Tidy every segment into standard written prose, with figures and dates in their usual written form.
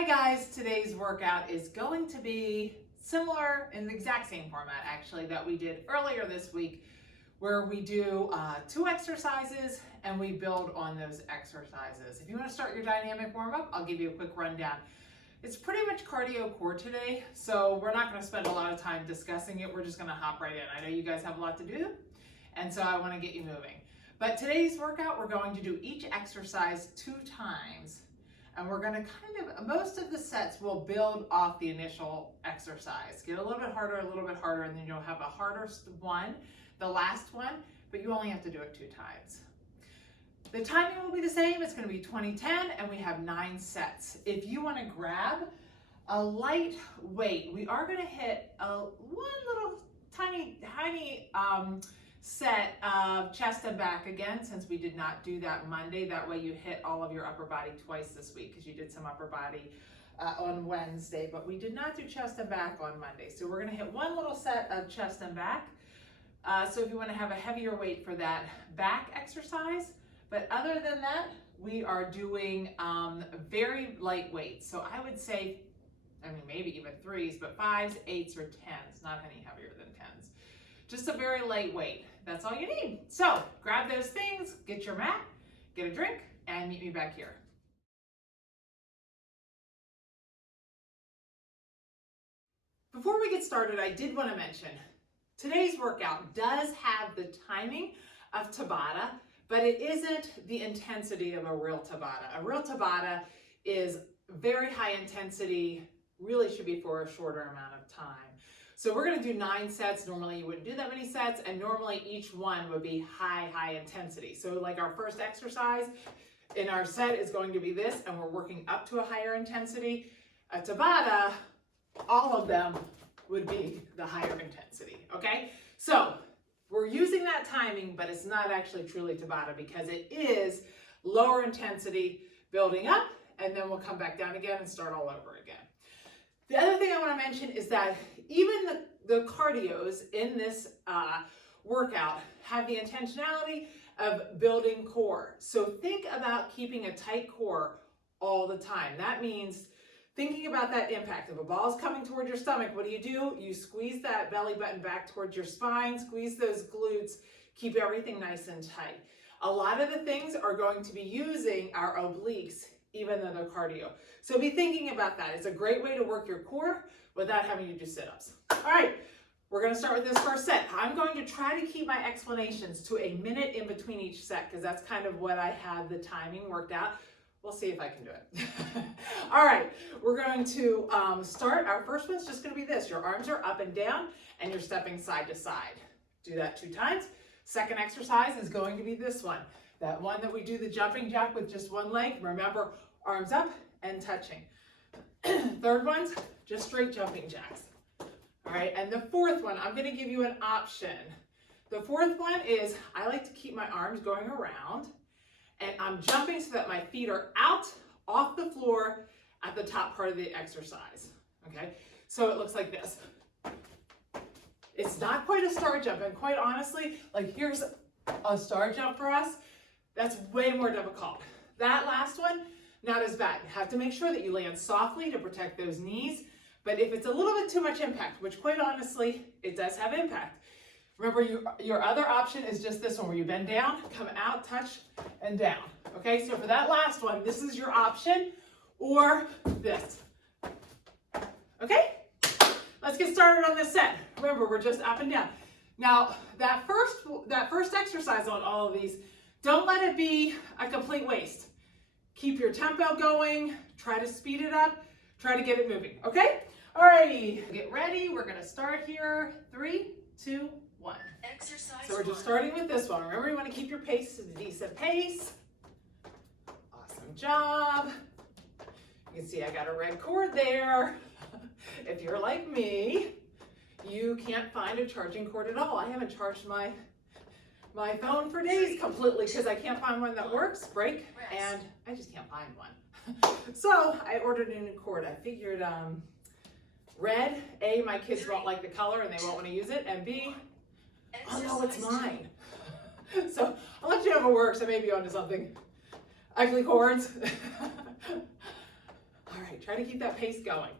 Hi guys, today's workout is going to be similar in the exact same format actually that we did earlier this week, where we do 2 exercises and we build on those exercises. If you want to start your dynamic warm-up, I'll give you a quick rundown. It's pretty much cardio core today, so we're not going to spend a lot of time discussing it. We're just going to hop right in. I know you guys have a lot to do, and so I want to get you moving. But today's workout, we're going to do each exercise 2 times. And we're going to most of the sets will build off the initial exercise. Get a little bit harder, and then you'll have a harder one, the last one, but you only have to do it 2 times. The timing will be the same. It's going to be 20-10, and we have 9 sets. If you want to grab a light weight, we are going to hit one little tiny set of chest and back again, since we did not do that Monday. That way you hit all of your upper body twice this week, because you did some upper body on Wednesday, but we did not do chest and back on Monday. So we're going to hit one little set of chest and back. So if you want to have a heavier weight for that back exercise, but other than that, we are doing very light weights. So I would say, maybe even 3s, but 5s, 8s, or 10s, not any heavier than 10s. Just a very light weight. That's all you need. So grab those things, get your mat, get a drink, and meet me back here. Before we get started, I did want to mention today's workout does have the timing of Tabata, but it isn't the intensity of a real Tabata. A real Tabata is very high intensity, really should be for a shorter amount of time. So we're going to do 9 sets. Normally you wouldn't do that many sets, and normally each one would be high intensity. So like our first exercise in our set is going to be this, and we're working up to a higher intensity. A Tabata, all of them would be the higher intensity, okay? So we're using that timing, but it's not actually truly Tabata, because it is lower intensity building up, and then we'll come back down again and start all over again. The other thing I want to mention is that even the cardios in this workout have the intentionality of building core. So think about keeping a tight core all the time. That means thinking about that impact. If a ball is coming toward your stomach, what do? You squeeze that belly button back towards your spine, squeeze those glutes, keep everything nice and tight. A lot of the things are going to be using our obliques, even though they're cardio. So be thinking about that. It's a great way to work your core without having to do sit-ups. All right, we're going to start with this first set. I'm going to try to keep my explanations to a minute in between each set, because that's kind of what I have the timing worked out. We'll see if I can do it. All right, we're going to start. Our first one's just going to be this. Your arms are up and down, and you're stepping side to side. Do that 2 times. Second exercise is going to be this one. That one that we do the jumping jack with just one leg. Remember, arms up and touching. Third one's just straight jumping jacks. All right, and the fourth one, I'm going to give you an option. The fourth one is I like to keep my arms going around, and I'm jumping so that my feet are out off the floor at the top part of the exercise. Okay, so it looks like this. It's not quite a star jump, and quite honestly, like here's a star jump for us. That's way more difficult. That last one, not as bad. You have to make sure that you land softly to protect those knees. But if it's a little bit too much impact, which quite honestly, it does have impact. Remember, your other option is just this one, where you bend down, come out, touch, and down. Okay, so for that last one, this is your option, or this. Okay, let's get started on this set. Remember, we're just up and down. Now, that first exercise on all of these, don't let it be a complete waste. Keep your tempo going, try to speed it up, try to get it moving, okay? All righty, get ready. We're gonna start here. 3, 2, 1. Exercise. So we're just starting with this one. Remember, you wanna keep your pace at a decent pace. Awesome job. You can see I got a red cord there. If you're like me, you can't find a charging cord at all. I haven't charged my phone for days completely because I can't find one that works. Break, and I just can't find one. So I ordered a new cord. I figured red, A, my kids won't like the color and they won't want to use it, and B, oh no, it's mine. So I'll let you know if it works. I may be onto something. Ugly cords. All right. right, try to keep that pace going.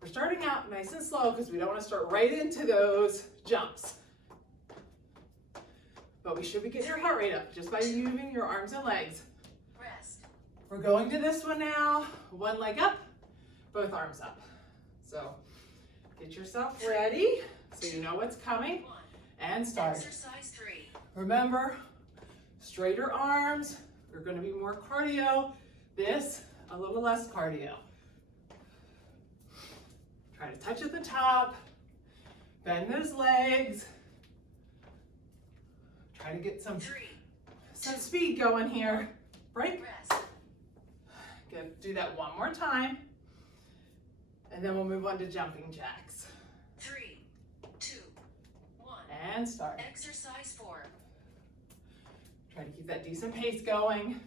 We're starting out nice and slow because we don't want to start right into those jumps. But we should be getting your heart rate up just by moving your arms and legs. Rest. We're going to this one now. One leg up, both arms up. So get yourself ready so you know what's coming and start. Exercise 3. Remember, straighter arms are going to be more cardio. This, a little less cardio. Try to touch at the top. Bend those legs. Try to get some speed going here. Break. Rest. Good. Do that one more time. And then we'll move on to jumping jacks. 3, 2, 1. And start. Exercise 4. Try to keep that decent pace going.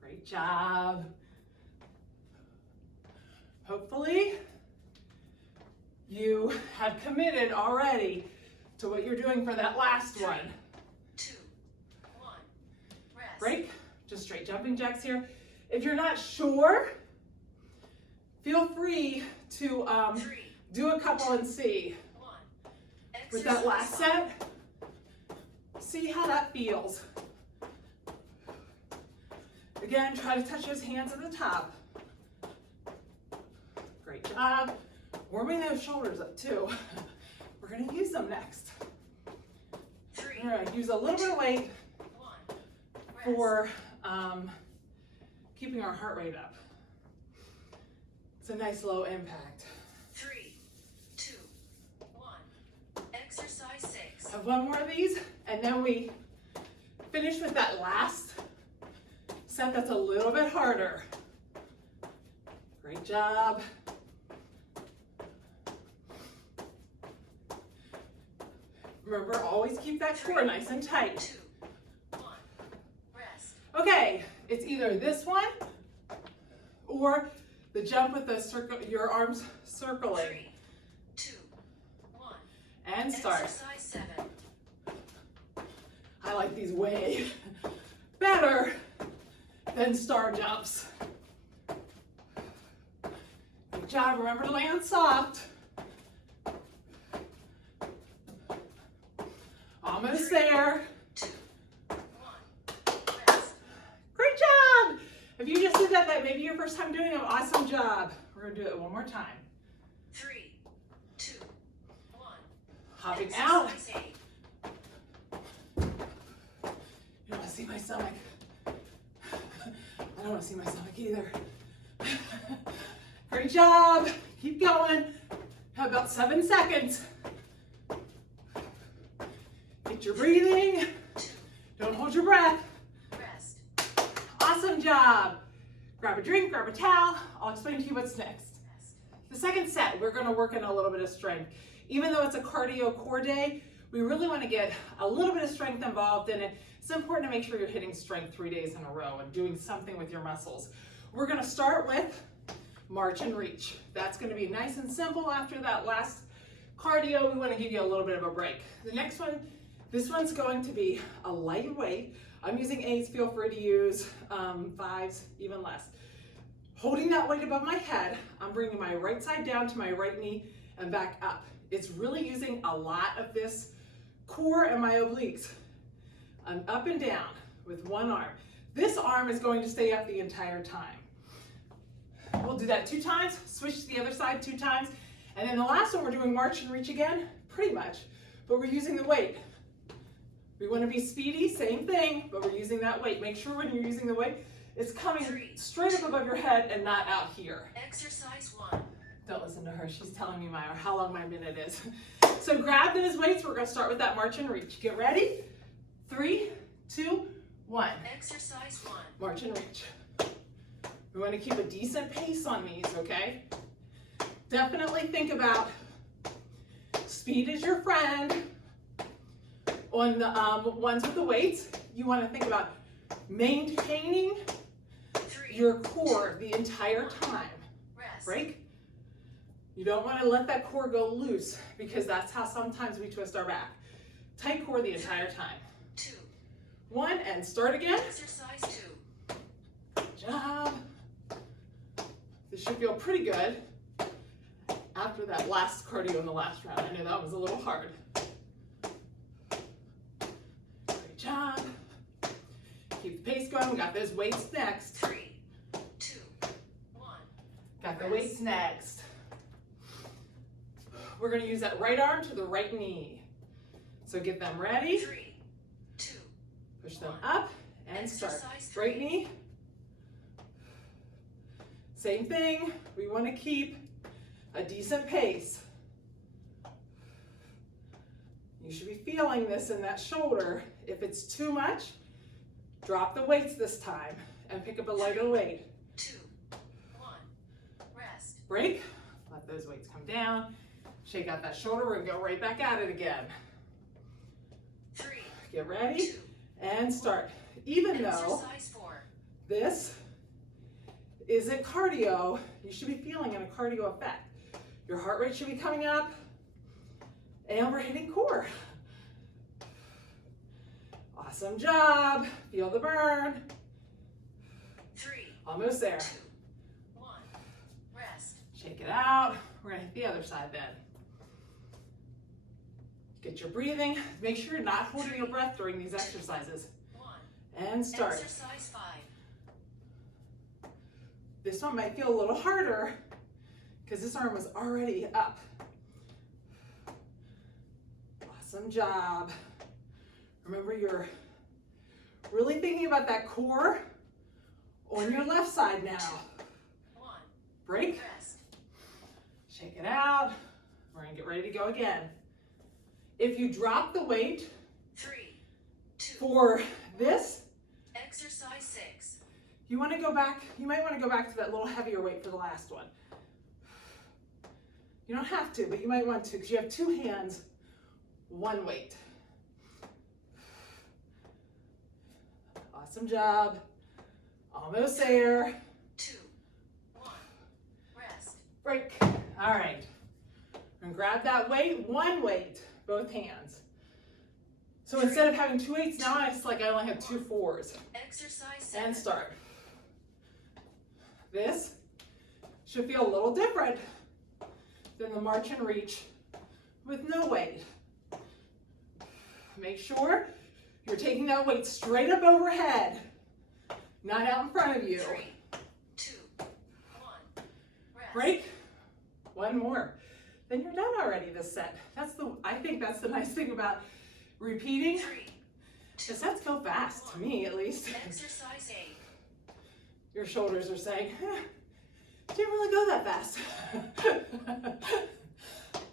Great job. Hopefully, you have committed already to what you're doing for that last 3, one. 2, 1. Rest. Break. Just straight jumping jacks here. If you're not sure, feel free to 3, do a couple and see. 1. With that last set, see how that feels. Again, try to touch those hands at the top. Great job. Warming those shoulders up too. We're gonna use them next. 3, We're gonna use a little bit of weight 1. Rest. for keeping our heart rate up. It's a nice low impact. 3, 2, 1. Exercise 6. Have one more of these, and then we finish with that last set that's a little bit harder. Great job. Remember, always keep that core nice and tight. 2, 1. Rest. Okay, it's either this one or the jump with the circle, your arms circling. 3, 2, 1. And start. Exercise 7. I like these way better than star jumps. Good job. Remember to land soft. Almost there. 2, 1. Rest. Great job. If you just did that, that may be your first time doing it. Awesome job. We're going to do it one more time. 3, 2, 1. Hopping out. Exercise 8. You don't want to see my stomach. I don't want to see my stomach either. Great job. Keep going. Have about 7 seconds. Get your breathing. Don't hold your breath. Rest. Awesome job. Grab a drink, grab a towel. I'll explain to you what's next. Rest. The second set, we're going to work in a little bit of strength. Even though it's a cardio core day, we really want to get a little bit of strength involved in it. It's important to make sure you're hitting strength 3 days in a row and doing something with your muscles. We're going to start with march and reach. That's going to be nice and simple after that last cardio. We want to give you a little bit of a break. The next one, this one's going to be a lightweight. I'm using 8s, feel free to use 5s, even less. Holding that weight above my head, I'm bringing my right side down to my right knee and back up. It's really using a lot of this core and my obliques. I'm up and down with one arm. This arm is going to stay up the entire time. We'll do that 2 times, switch to the other side 2 times, and then the last one we're doing march and reach again, pretty much, but we're using the weight. We want to be speedy, same thing, but we're using that weight. Make sure when you're using the weight, it's coming straight up above your head and not out here. Exercise 1. Don't listen to her, she's telling me how long my minute is. So grab those weights, we're going to start with that march and reach. Get ready? 3, 2, 1. Exercise 1. March and reach. We want to keep a decent pace on these, okay? Definitely think about speed is your friend. On the ones with the weights, you want to think about maintaining 3, your core the entire time. Rest. Break. You don't want to let that core go loose because that's how sometimes we twist our back. Tight core the entire time. 2. 1 and start again. Exercise 2. Good job. This should feel pretty good after that last cardio in the last round. I know that was a little hard. Great job. Keep the pace going. We got those weights next. 3, 2, 1. Got the weights next. We're going to use that right arm to the right knee. So get them ready. 3, 2. Push them up and start. Exercise Right 3. knee. Same thing. We want to keep a decent pace. You should be feeling this in that shoulder. If it's too much, drop the weights this time and pick up a lighter weight. 2, 1. Rest. Break. Let those weights come down. Shake out that shoulder and go right back at it again. 3, Get ready 2. and start. Even though Exercise 4. this isn't cardio, you should be feeling a cardio effect. Your heart rate should be coming up, and we're hitting core. Awesome job. Feel the burn. 3, Almost there. 2, 1. Rest. Shake it out. We're gonna hit the other side then. Get your breathing. Make sure you're not holding your breath during these exercises. 1. And start. Exercise 5. This one might feel a little harder because this arm was already up. Awesome job. Remember, you're really thinking about that core on your left side now. 1. Break. Rest. Shake it out. We're gonna get ready to go again. If you drop the weight 3, 2. for this, Exercise 6. you want to go back, you might want to go back to that little heavier weight for the last one. You don't have to, but you might want to because you have two hands, one weight. Awesome job. Almost there. 2, 1. Rest. Break. All right. And grab that weight, one weight, both hands. So instead of having two weights, now it's like I only have 2 4s. Exercise 7. And start. This should feel a little different than the march and reach with no weight. Make sure you're taking that weight straight up overhead, not out in front of you. 3, 2, 1. Rest. Break. One more. Then you're done already this set. I think that's the nice thing about repeating. 3, 2. The sets go fast, to me at least. Exercise 8. Your shoulders are saying, didn't really go that fast.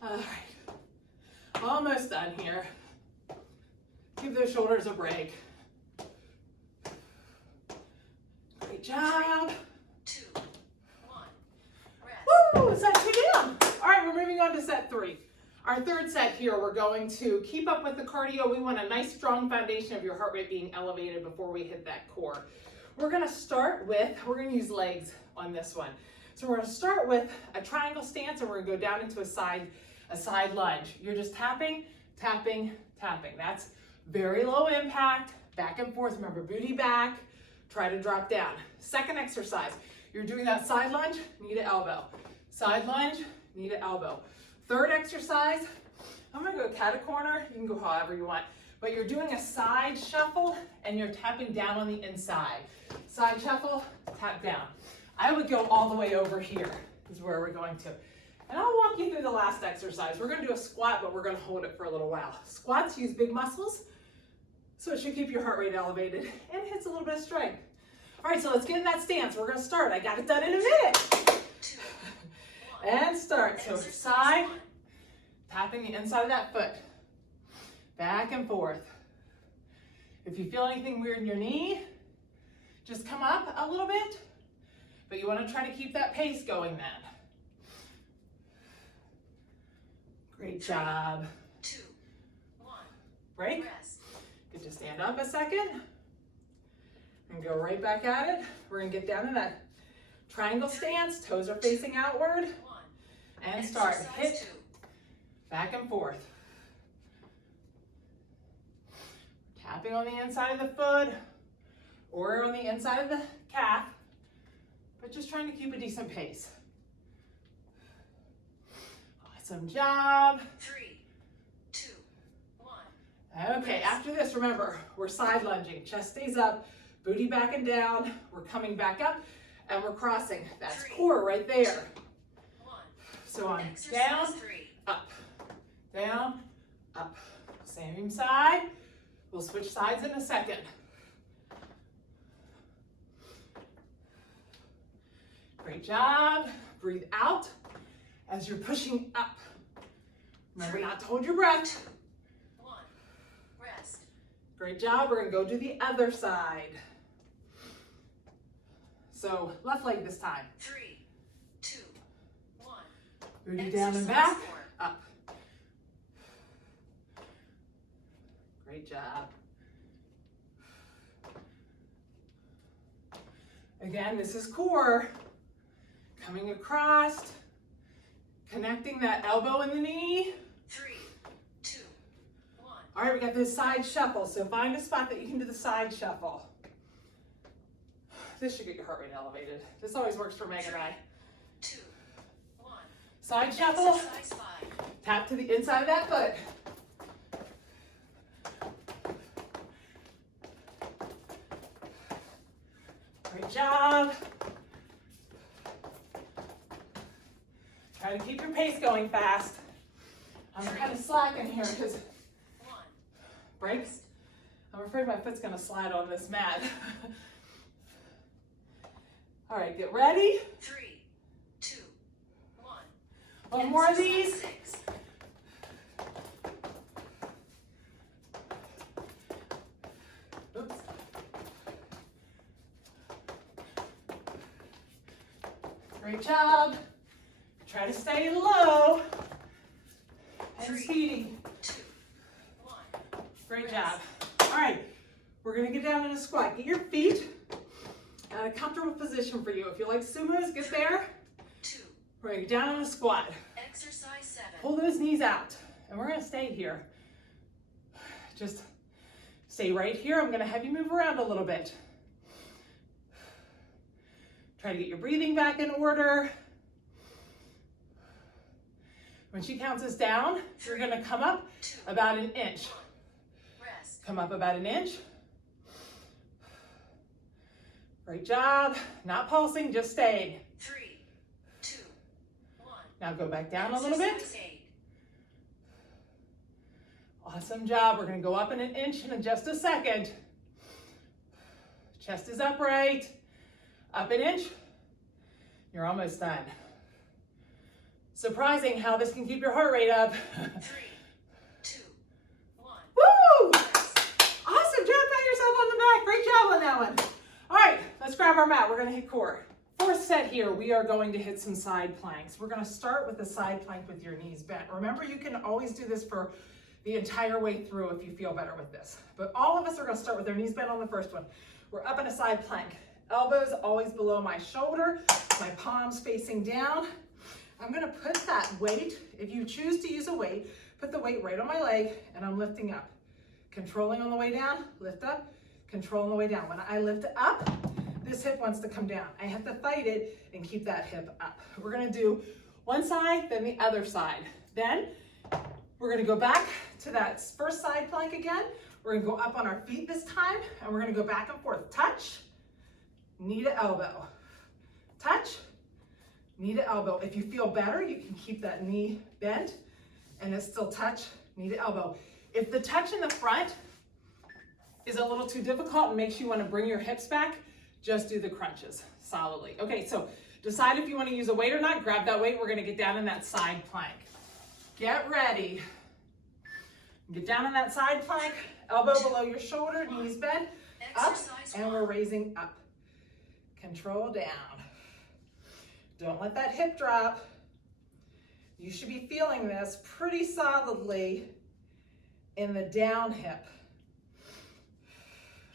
All right, almost done here. Give those shoulders a break. Great job. 2, 1. Rest. Woo, set 2 down. All right, we're moving on to set 3. Our third set here, we're going to keep up with the cardio. We want a nice strong foundation of your heart rate being elevated before we hit that core. We're gonna start with, we're gonna use legs on this one. So we're gonna start with a triangle stance and we're gonna go down into a side lunge. You're just tapping, tapping, tapping. That's very low impact, back and forth. Remember, booty back, try to drop down. Second exercise, you're doing that side lunge, knee to elbow. Side lunge, knee to elbow. Third exercise, I'm gonna go cat corner. You can go however you want, but you're doing a side shuffle and you're tapping down on the inside. Side shuffle, tap down. I would go all the way over here is where we're going to. And I'll walk you through the last exercise. We're gonna do a squat, but we're gonna hold it for a little while. Squats use big muscles, so it should keep your heart rate elevated and hits a little bit of strength. All right, so let's get in that stance. We're gonna start. I got it done in a minute. 2, 1. And start. So Exercise side, 1. tapping the inside of that foot. Back and forth. If you feel anything weird in your knee, just come up a little bit, but you want to try to keep that pace going then. Great job. 2, 1. Break. Rest. Good to stand up a second and go right back at it. We're going to get down in that triangle stance. Toes are facing outward. 1. And start. Exercise Hit back and forth. Tapping on the inside of the foot or on the inside of the calf, but just trying to keep a decent pace. Awesome job. 3, 2, 1. Okay, after this, remember, we're side lunging. Chest stays up, booty back and down. We're coming back up, and we're crossing. That's core right there. 1. So on Exercise down, 3. up, down, up. Same side. We'll switch sides in a second. Great job. Breathe out as you're pushing up. Remember not to hold your breath. 1. Rest. Great job. We're going to go to the other side. So left leg this time. 3, 2, 1. Booty down and Exercise back. 4. Up. Great job. Again, this is core. Coming across, connecting that elbow and the knee. 3, 2, 1. All right, we got this side shuffle. So find a spot that you can do the side shuffle. This should get your heart rate elevated. This always works for Meg and I. 2, 1. Side shuffle, Exercise 5. tap to the inside of that foot. Great job. Try to keep your pace going fast. I'm kind of slacking here because 1. break. I'm afraid my foot's gonna slide on this mat. All right, get ready. 3, 2, 1. One more of Exercise these. 6. Oops. Great job. Try to stay low and 3, speedy. 2, 1. Great job. All right, we're gonna get down in a squat. Get your feet at a comfortable position for you. If you like sumos, get there. 2. We're gonna get down in a squat. Exercise 7. Pull those knees out, and we're gonna stay here. Just stay right here. I'm gonna have you move around a little bit. Try to get your breathing back in order. When she counts us down, you're gonna come up 2. about an inch. Rest. Come up about an inch. Great job. Not pulsing, just staying. 3, 2, 1. Now go back down a little bit. Exercise 8. Awesome job. We're gonna go up in an inch in just a second. Chest is upright. Up an inch. You're almost done. Surprising how this can keep your heart rate up. 3, 2, 1. Woo! Awesome job. Pat yourself on the back. Great job on that one. All right, let's grab our mat. We're gonna hit core. Fourth set here, we are going to hit some side planks. We're gonna start with the side plank with your knees bent. Remember, you can always do this for the entire way through if you feel better with this. But all of us are gonna start with our knees bent on the first one. We're up in a side plank. Elbows always below my shoulder, my palms facing down. I'm gonna put that weight, if you choose to use a weight, put the weight right on my leg and I'm lifting up. Controlling on the way down, lift up, control on the way down. When I lift up, this hip wants to come down. I have to fight it and keep that hip up. We're gonna do one side, then the other side. Then we're gonna go back to that first side plank again. We're gonna go up on our feet this time, and we're gonna go back and forth. Touch, knee to elbow. Touch, knee to elbow. If you feel better, you can keep that knee bent, and it's still touch, knee to elbow. If the touch in the front is a little too difficult and makes you wanna bring your hips back, just do the crunches solidly. Okay, so decide if you wanna use a weight or not. Grab that weight. We're gonna get down in that side plank. Get ready. Get down in that side plank, elbow below your shoulder, knees bent, up, Exercise and 1. we're raising up. Control down. Don't let that hip drop. You should be feeling this pretty solidly in the down hip.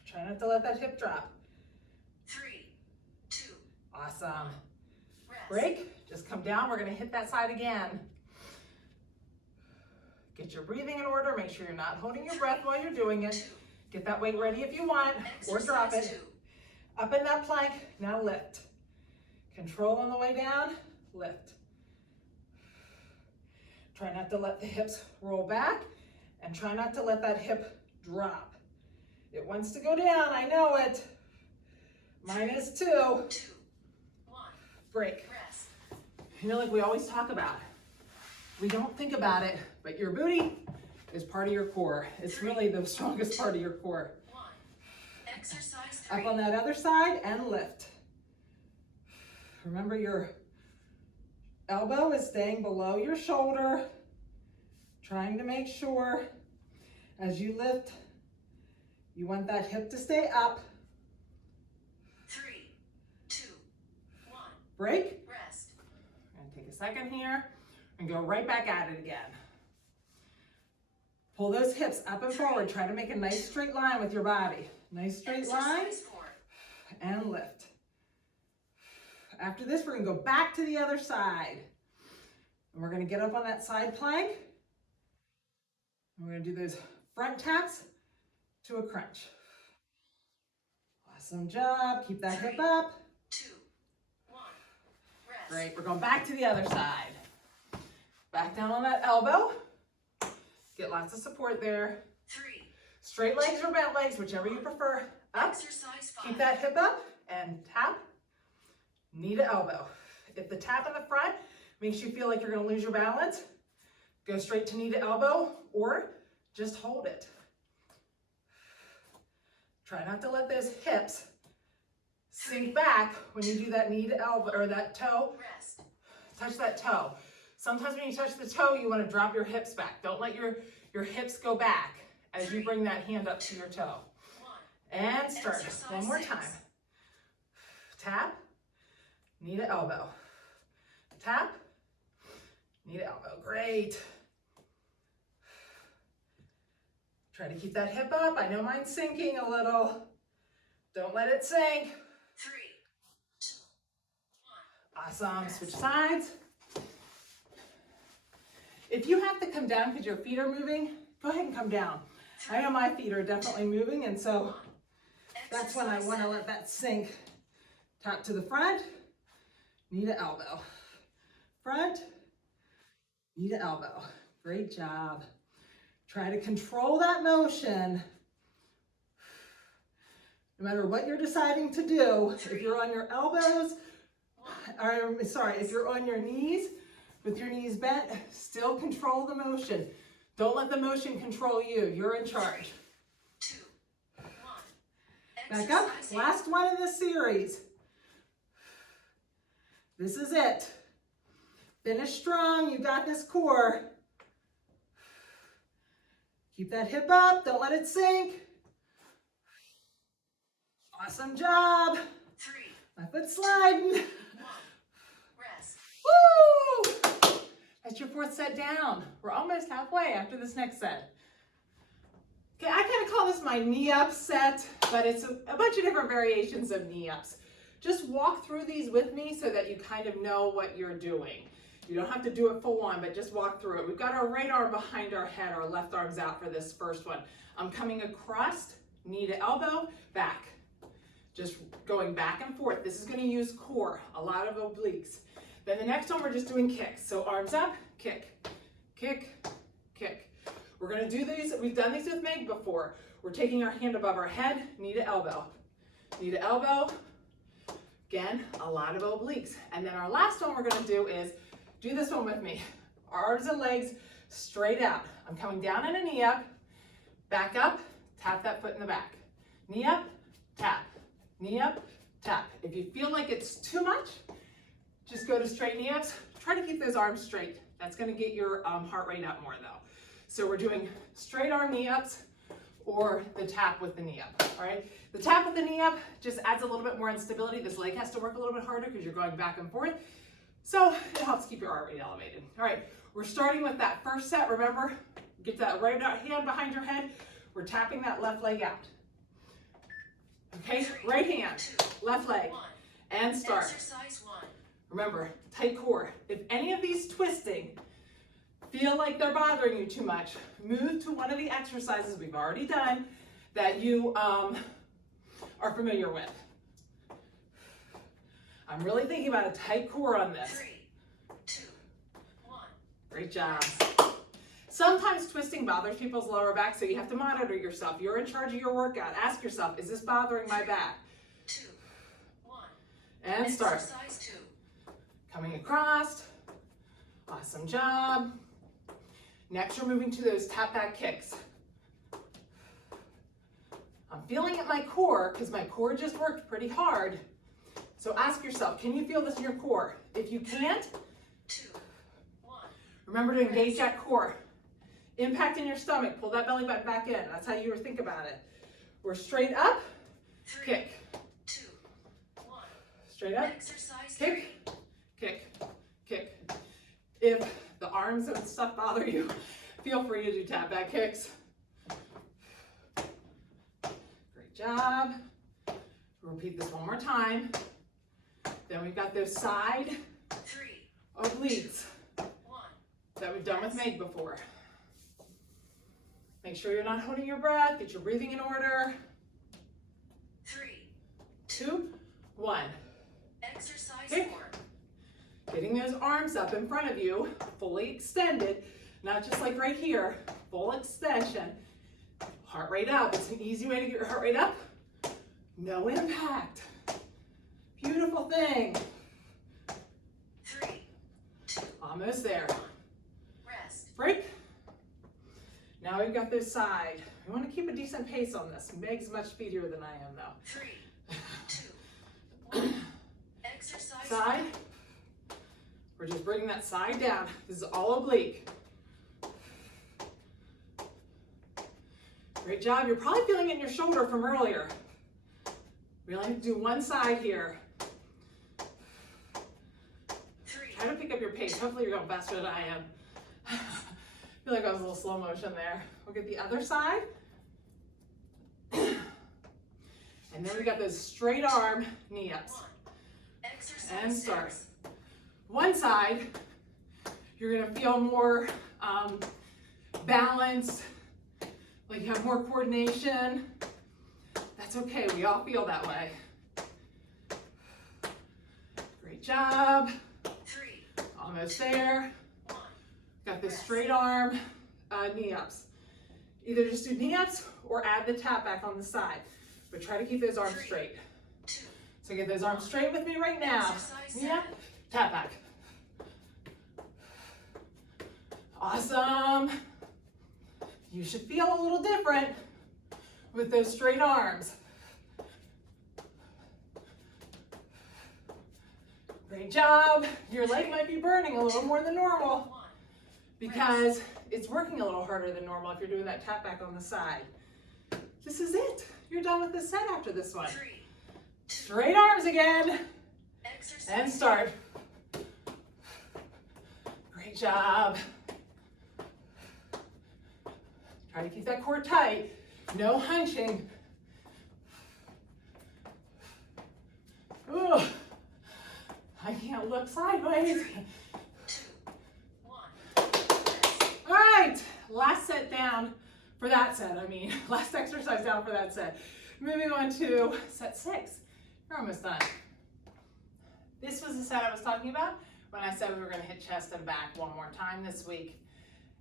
Try not to let that hip drop. 3, 2, Awesome. rest. Break, just come down. We're gonna hit that side again. Get your breathing in order. Make sure you're not holding your breath while you're doing it. 2. Get that weight ready if you want, or drop Exercise it. 2. Up in that plank, now lift. Control on the way down, lift. Try not to let the hips roll back, and try not to let that hip drop. It wants to go down, I know it. Mine is too. 2, 1. Break. Rest. You know, like we always talk about, we don't think about it, but your booty is part of your core. It's really the strongest part of your core. 1. Exercise 3. Up on that other side and lift. Remember, your elbow is staying below your shoulder, trying to make sure as you lift, you want that hip to stay up. 3, 2, 1. Break. Rest. I'm gonna take a second here and go right back at it again. Pull those hips up and forward. Try to make a nice straight line with your body. Nice straight line. Exercise 4. And lift. After this, we're gonna go back to the other side. And we're gonna get up on that side plank. And we're gonna do those front taps to a crunch. Awesome job. Keep that hip up. 2, 1. Rest. Great. We're going back to the other side. Back down on that elbow. Get lots of support there. 3. Straight legs or bent legs, whichever you prefer. Up. Exercise 5. Keep that hip up and tap. Knee to elbow. If the tap in the front makes you feel like you're going to lose your balance, go straight to knee to elbow or just hold it. Try not to let those hips sink back when you do that knee to elbow or that toe. Rest. Touch that toe. Sometimes when you touch the toe, you want to drop your hips back. Don't let your hips go back as you bring that hand up to your toe. 1. And start. Exercise One more 6. time. Tap, knee to elbow. Tap, knee to elbow. Great. Try to keep that hip up. I know mine's sinking a little. Don't let it sink. 3, 2, 1. Awesome. Switch sides. If you have to come down because your feet are moving, go ahead and come down. I know my feet are definitely moving, and so that's when I want to let that sink. Tap to the front, knee to elbow. Front, knee to elbow. Great job. Try to control that motion. No matter what you're deciding to do, if you're on your elbows, or sorry, if you're on your knees, with your knees bent, still control the motion. Don't let the motion control you. You're in charge. 2, 1. Back up. Exercise Last one in this series. This is it. Finish strong. You got this core. Keep that hip up. Don't let it sink. Awesome job. 3, My foot's sliding. 1. Rest. Woo! That's your fourth set down. We're almost halfway after this next set. Okay, I kind of call this my knee up set, but it's a bunch of different variations of knee ups. Just walk through these with me so that you kind of know what you're doing. You don't have to do it full on, but just walk through it. We've got our right arm behind our head, our left arm's out for this first one. I'm coming across, knee to elbow, back. Just going back and forth. This is going to use core, a lot of obliques. Then the next one, we're just doing kicks. So arms up, kick, kick, kick. We're going to do these. We've done these with Meg before. We're taking our hand above our head, knee to elbow. Knee to elbow. Again, a lot of obliques. And then our last one we're going to do is, do this one with me. Arms and legs straight out. I'm coming down in a knee up, back up, tap that foot in the back. Knee up, tap. Knee up, tap. If you feel like it's too much, just go to straight knee ups. Try to keep those arms straight. That's going to get your heart rate up more though. So we're doing straight arm knee ups or the tap with the knee up, all right? The tap with the knee up just adds a little bit more instability. This leg has to work a little bit harder because you're going back and forth. So it helps keep your heart rate elevated. All right, we're starting with that first set. Remember, get that right hand behind your head. We're tapping that left leg out. Okay, right hand, left leg, and start. Exercise 1. Remember, tight core. If any of these twisting feel like they're bothering you too much, move to one of the exercises we've already done that you are familiar with. I'm really thinking about a tight core on this. 3, 2, 1. Great job. Sometimes twisting bothers people's lower back, so you have to monitor yourself. You're in charge of your workout. Ask yourself, is this bothering my back? 2, 1. And start. Exercise 2. Coming across. Awesome job. Next, we're moving to those tap back kicks. I'm feeling at my core because my core just worked pretty hard. So ask yourself, can you feel this in your core? If you can't, 2, 1. remember to engage that core. Impact in your stomach. Pull that belly button back in. That's how you think about it. We're straight up, 3, kick. 2, 1. Straight up, Exercise kick, 3. kick, kick. If the arms and stuff bother you, feel free to do tap back kicks. Great job. Repeat this one more time. Then we've got those side 3, obliques 1. that we've done with Meg before. Make sure you're not holding your breath. Get your breathing in order. 3. 2, 1. Exercise Kick. 4. Getting those arms up in front of you, fully extended, not just like right here, full extension. Heart rate up. It's an easy way to get your heart rate up. No impact. Beautiful thing. 3, 2. Almost there. Rest. Break. Now we've got this side. We want to keep a decent pace on this. Meg's much speedier than I am though. 3, 2, 1. Exercise Side. We're just bringing that side down. This is all oblique. Great job. You're probably feeling it in your shoulder from earlier. We only have to do one side here. 3, Try to pick up your pace. Hopefully you're going faster than I am. I feel like I was a little slow motion there. We'll get the other side. And then we got those straight arm knee ups. 1. Exercise And start. 6. One side, you're gonna feel more balanced, like you have more coordination. That's okay, we all feel that way. Great job. 3, Almost there. 1. Got this straight arm knee ups. Either just do knee ups or add the tap back on the side, but try to keep those arms 3, straight. 2. So get those arms straight with me right now. Exercise Knee up, 7. tap back. Awesome. You should feel a little different with those straight arms. Great job. Your leg might be burning a little more than normal 1. because it's working a little harder than normal if you're doing that tap back on the side. This is it. You're done with this set after this one. 3, 2. Straight arms again Exercise and start. Great job. Try to keep that core tight. No hunching. Ooh, I can't look sideways. 2, 1. All right, last set down for that set. Last exercise down for that set. Moving on to set 6. You're almost done. This was the set I was talking about when I said we were going to hit chest and back one more time this week.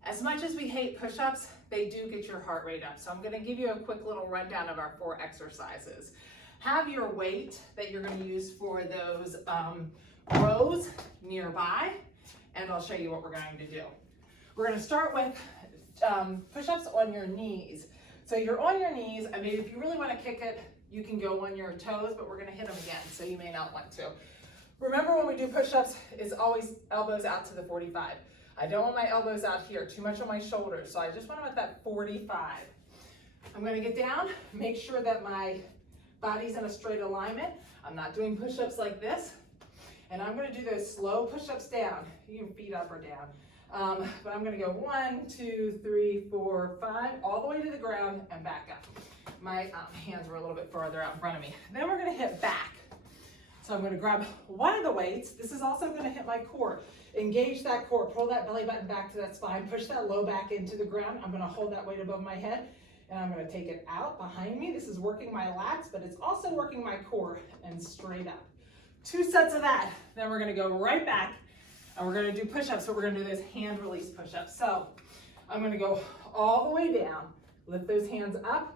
As much as we hate push-ups, they do get your heart rate up. So I'm going to give you a quick little rundown of our 4 exercises. Have your weight that you're going to use for those rows nearby, and I'll show you what we're going to do. We're going to start with push-ups on your knees. So you're on your knees. If you really want to kick it, you can go on your toes, but we're going to hit them again, so you may not want to. Remember, when we do push-ups, it's always elbows out to the 45. I don't want my elbows out here, too much on my shoulders, so I just want them at that 45. I'm going to get down, make sure that my body's in a straight alignment. I'm not doing push-ups like this, and I'm going to do those slow push-ups down. You can feet up or down, but I'm going to go 1, 2, 3, 4, 5, all the way to the ground and back up. My hands were a little bit farther out in front of me. Then we're going to hit back. So I'm going to grab one of the weights. This is also going to hit my core. Engage that core, pull that belly button back to that spine, push that low back into the ground. I'm going to hold that weight above my head, and I'm going to take it out behind me. This is working my lats, but it's also working my core, and straight up. 2 sets of that. Then we're gonna go right back and we're gonna do push-ups. So we're gonna do those hand release push-ups. So I'm gonna go all the way down, lift those hands up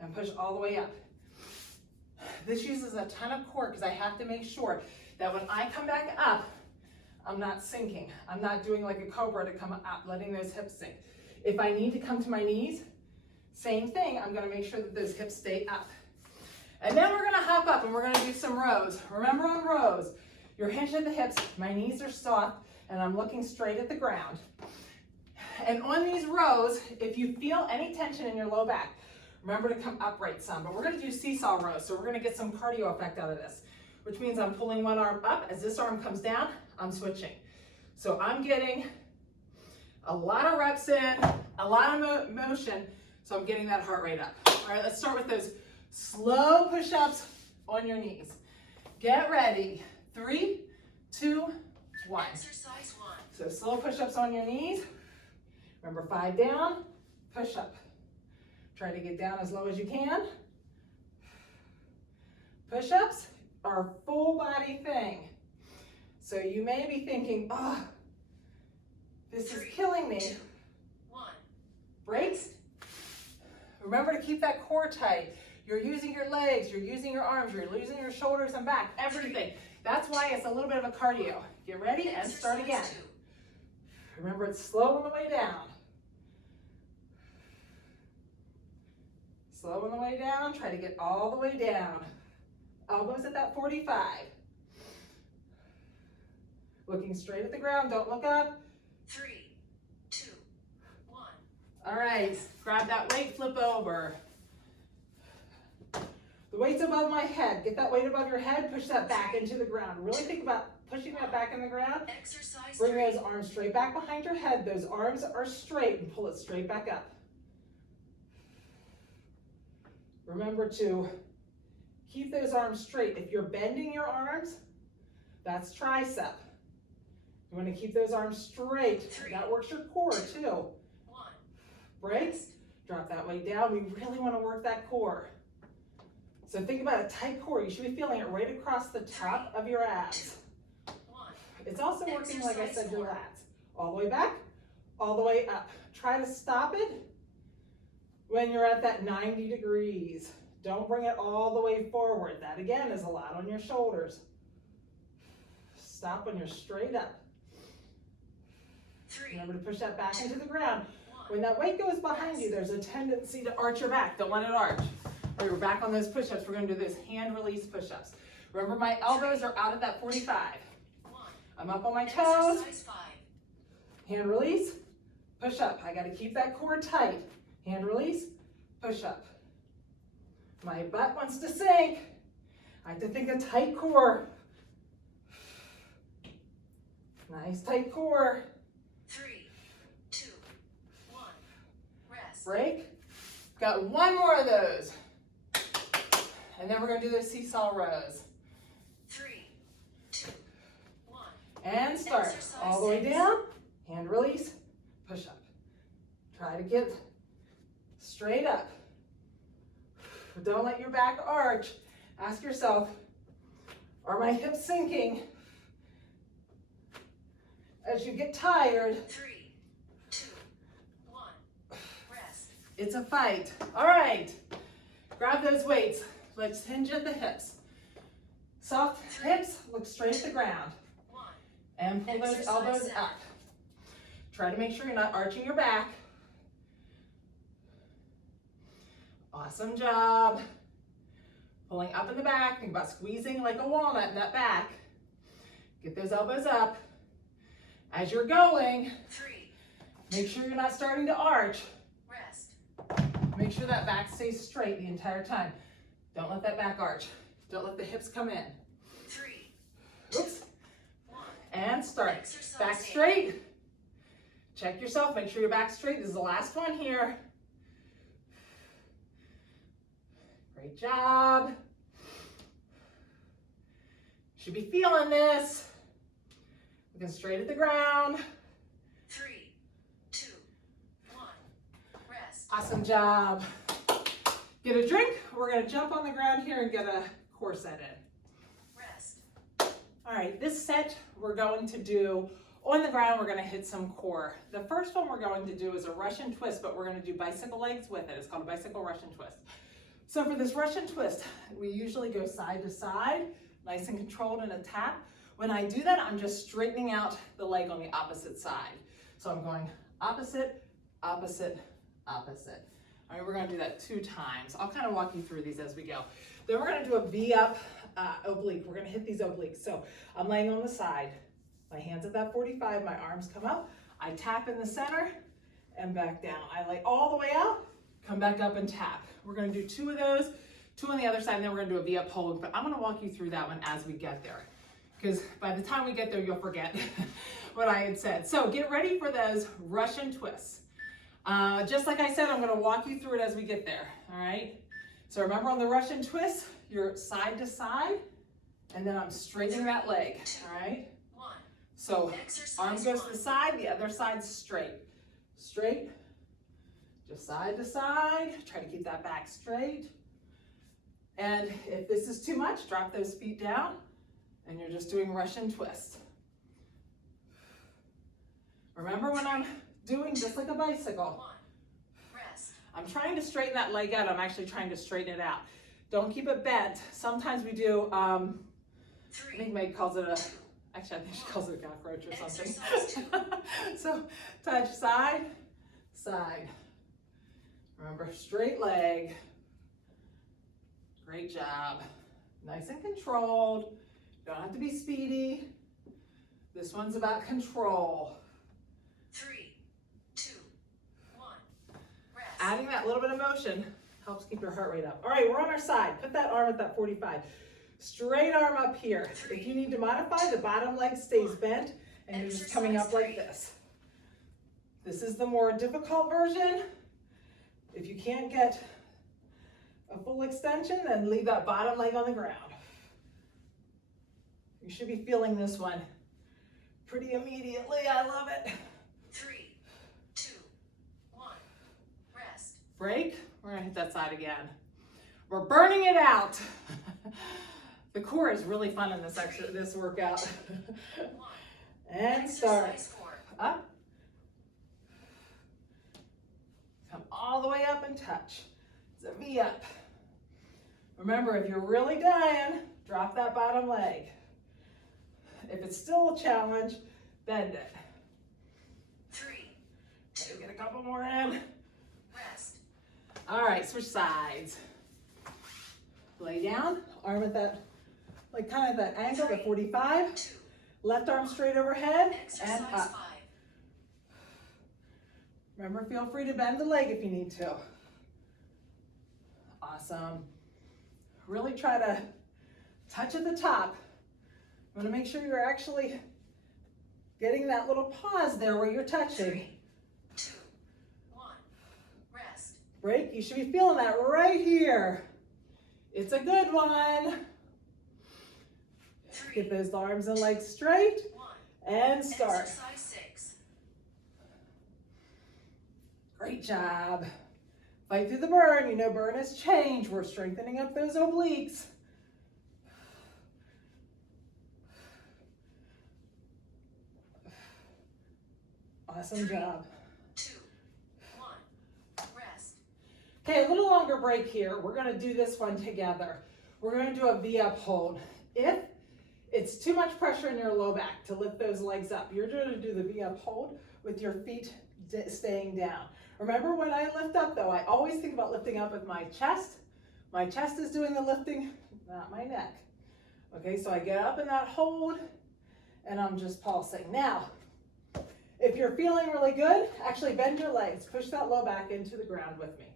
and push all the way up. This uses a ton of core because I have to make sure that when I come back up, I'm not sinking. I'm not doing like a cobra to come up, letting those hips sink. If I need to come to my knees, same thing, I'm gonna make sure that those hips stay up. And then we're gonna hop up and we're gonna do some rows. Remember on rows, you're hinged at the hips, my knees are soft, and I'm looking straight at the ground. And on these rows, if you feel any tension in your low back, remember to come upright some. But we're gonna do seesaw rows, so we're gonna get some cardio effect out of this, which means I'm pulling one arm up. As this arm comes down, I'm switching. So I'm getting a lot of reps in, a lot of motion, so I'm getting that heart rate up. All right, let's start with those slow push-ups on your knees. Get ready. 3, 2, 1. Exercise 1. So slow push-ups on your knees. Remember 5 down, push up. Try to get down as low as you can. Push-ups are a full body thing. So you may be thinking, oh, this is killing me. 2, 1. Breaks. Remember to keep that core tight. You're using your legs, you're using your arms, you're using your shoulders and back, everything. That's why it's a little bit of a cardio. Get ready and start again. Exercise 2. Remember, it's slow on the way down. Slow on the way down, try to get all the way down. Elbows at that 45. Looking straight at the ground, don't look up. 3, 2, 1. All right, grab that weight, flip over. The weight's above my head. Get that weight above your head, push that back into the ground. Really think about pushing that back in the ground. Exercise Bring 3. those arms straight back behind your head. Those arms are straight and pull it straight back up. Remember to keep those arms straight. If you're bending your arms, that's tricep. You want to keep those arms straight. 3, That works your core too. 1. Break, drop that weight down. We really want to work that core. So think about a tight core. You should be feeling it right across the top of your abs. 1. It's also working, like I said, your Exercise 4. lats. All the way back, all the way up. Try to stop it when you're at that 90 degrees. Don't bring it all the way forward. That again is a lot on your shoulders. Stop when you're straight up. 3, Remember to push that back into the ground. 1. When that weight goes behind you, there's a tendency to arch your back. Don't let it arch. Or you're back on those push-ups. We're gonna do those hand release push-ups. Remember, my elbows are out at that 45. 1. I'm up on my toes. Exercise 5. Hand release, push up. I gotta keep that core tight. Hand release, push up. My butt wants to sink. I have to think a tight core. Nice tight core. 3, 2, 1. Rest. Break. Got one more of those. And then we're gonna do those seesaw rows. 3, 2, 1. And start. Exercise All the way 6. down. Hand release, push up. Try to get straight up. Don't let your back arch. Ask yourself, are my hips sinking? As you get tired, 3, 2, 1. Rest. it's a fight. All right, grab those weights. Let's hinge at the hips. Soft hips, look straight at the ground. 1. And pull those Exercise elbows 7. up. Try to make sure you're not arching your back. Awesome job. Pulling up in the back, think about squeezing like a walnut in that back. Get those elbows up. As you're going, 3. make sure you're not starting to arch. Rest. Make sure that back stays straight the entire time. Don't let that back arch. Don't let the hips come in. 3, Oops. 1. And start. Exercise Back 8. straight. Check yourself, make sure your back's straight. This is the last one here. Great job. Should be feeling this. Looking straight at the ground. 3, 2, 1. Rest. Awesome job. Get a drink. We're gonna jump on the ground here and get a core set in. Rest. All right, this set we're going to do on the ground. We're going to hit some core. The first one we're going to do is a Russian twist, but we're going to do bicycle legs with it. It's called a bicycle Russian twist. So for this Russian twist, we usually go side to side, nice and controlled in a tap. When I do that, I'm just straightening out the leg on the opposite side. So I'm going opposite, opposite, opposite. All right, we're going to do that 2 times. I'll kind of walk you through these as we go. Then we're going to do a V up oblique. We're going to hit these obliques. So I'm laying on the side. My hands at that 45, my arms come up. I tap in the center and back down. I lay all the way out, come back up and tap. We're going to do 2 of those, 2 on the other side, and then we're going to do a V up hold. But I'm going to walk you through that one as we get there, because by the time we get there, you'll forget what I had said. So get ready for those Russian twists. Just like I said, I'm going to walk you through it as we get there. All right. So remember, on the Russian twist, you're side to side, and then I'm straightening that leg. All right. So arm goes to the side, the other side's straight. Straight. Just side to side. Try to keep that back straight. And if this is too much, drop those feet down, and you're just doing Russian twist. Remember, when I'm doing just like a bicycle, I'm trying to straighten that leg out. I'm actually trying to straighten it out. Don't keep it bent. Sometimes we do, I think Meg calls it actually I think she calls it a cockroach or something. So touch side, side. Remember, straight leg. Great job. Nice and controlled. Don't have to be speedy. This one's about control. 3, 2, 1. Rest. Adding that little bit of motion helps keep your heart rate up. All right, we're on our side. Put that arm at that 45. Straight arm up here. If you need to modify, the bottom leg stays bent, and you're just coming up like this. This is the more difficult version. If you can't get a full extension, then leave that bottom leg on the ground. You should be feeling this one pretty immediately. I love it. 3, 2, 1. Rest. Break. We're gonna hit that side again. We're burning it out. The core is really fun in this workout. And start. Up. Come all the way up and touch. It's a V up. Remember, if you're really dying, drop that bottom leg. If it's still a challenge, bend it. 3, 2. Get a couple more in. Rest. All right, switch sides. Lay down, arm at that, like kind of that angle, the 45. 2. Left arm straight overhead Exercise and up. 5. Remember, feel free to bend the leg if you need to. Awesome. Really try to touch at the top. You want to make sure you're actually getting that little pause there where you're touching. 3, 2, 1. Rest. Break. You should be feeling that right here. It's a good one. 3, Get those arms and legs straight 1. and start. Exercise 6. Great job. Fight through the burn. You know, burn has changed. We're strengthening up those obliques. Awesome 3, job. 2, 1. Rest. Okay, a little longer break here. We're going to do this one together. We're going to do a V up hold. If it's too much pressure in your low back to lift those legs up, you're going to do the V up hold with your feet staying down. Remember, when I lift up though, I always think about lifting up with my chest. My chest is doing the lifting, not my neck. Okay, so I get up in that hold and I'm just pulsing. Now, if you're feeling really good, actually bend your legs. Push that low back into the ground with me.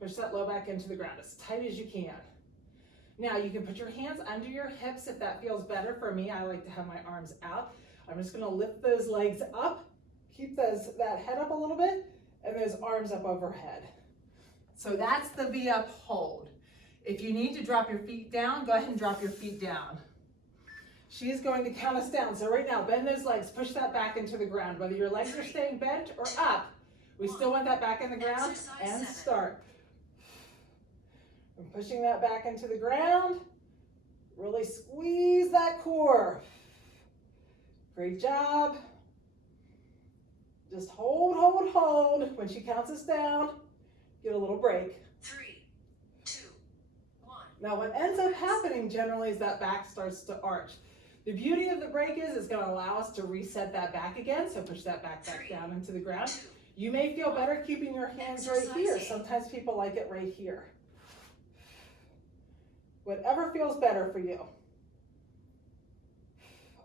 Push that low back into the ground as tight as you can. Now you can put your hands under your hips if that feels better. For me, I like to have my arms out. I'm just gonna lift those legs up, keep that head up a little bit, and those arms up overhead. So that's the V up hold. If you need to drop your feet down, go ahead and drop your feet down. She's going to count us down. So right now, bend those legs, push that back into the ground. Whether your legs are staying bent or up, we still want that back in the ground. And start. I'm pushing that back into the ground. Really squeeze that core. Great job. Just hold, hold, hold. When she counts us down, get a little break. 3, 2, 1. Now what ends up happening generally is that back starts to arch. The beauty of the break is it's going to allow us to reset that back again. So push that back down into the ground. 2. You may feel better keeping your hands right here. Sometimes people like it right here. Whatever feels better for you.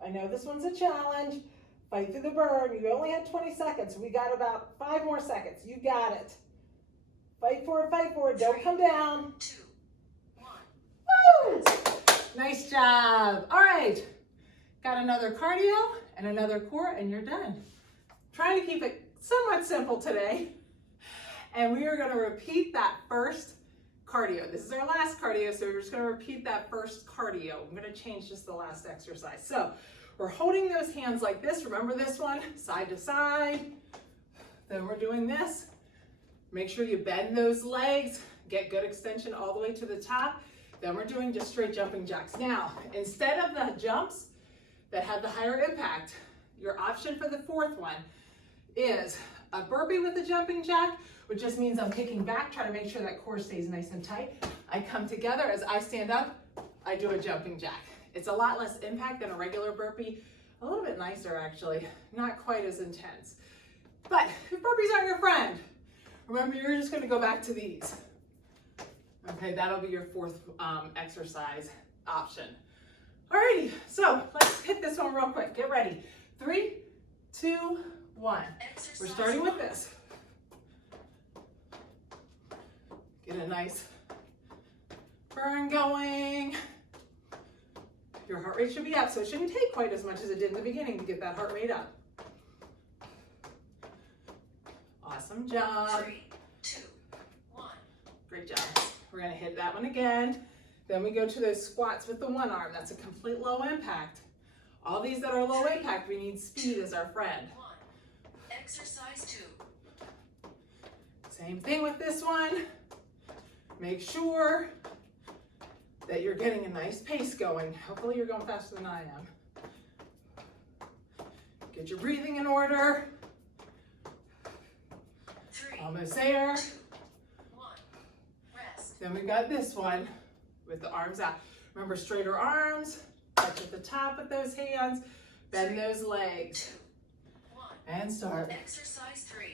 I know this one's a challenge. Fight through the burn. You only had 20 seconds. We got about 5 more seconds. You got it. Fight for it, fight for it. Don't come down. 2, 1. Woo! Nice job. All right. Got another cardio and another core, and you're done. Trying to keep it somewhat simple today. And we are going to repeat that first cardio. This is our last cardio, so we're just going to repeat that first cardio. I'm going to change just the last exercise. So we're holding those hands like this. Remember this one? Side to side. Then we're doing this. Make sure you bend those legs. Get good extension all the way to the top. Then we're doing just straight jumping jacks. Now, instead of the jumps that have the higher impact, your option for the fourth one is a burpee with a jumping jack, which just means I'm kicking back, trying to make sure that core stays nice and tight. I come together. As I stand up, I do a jumping jack. It's a lot less impact than a regular burpee. A little bit nicer, actually. Not quite as intense. But if burpees aren't your friend, remember you're just going to go back to these. Okay, that'll be your fourth exercise option. Alrighty, so let's hit this one real quick. Get ready. 3, 2, 1. We're starting with this. Get a nice burn going. Your heart rate should be up, so it shouldn't take quite as much as it did in the beginning to get that heart rate up. Awesome job. 3, 2, 1. Great job. We're going to hit that one again. Then we go to those squats with the one arm. That's a complete low impact. All these that are low impact, we need speed as our friend. 1. Exercise 2. Same thing with this one. Make sure that you're getting a nice pace going. Hopefully you're going faster than I am. Get your breathing in order. 3, Almost there. 2, 1. Rest. Then we got this one with the arms out. Remember, straighter arms, touch at the top with those hands, bend those legs, 2, 1. and start. Exercise 3.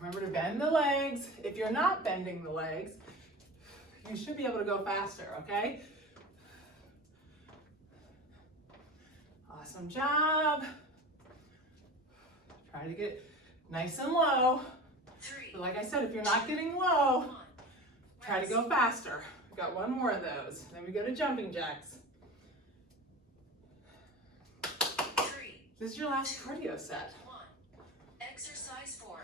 Remember to bend the legs. If you're not bending the legs, you should be able to go faster, okay? Awesome job. Try to get nice and low. 3, But like I said, if you're not getting low, 1. try to go faster. We've got one more of those. Then we go to jumping jacks. 3, This is your last cardio set. 1. Exercise 4.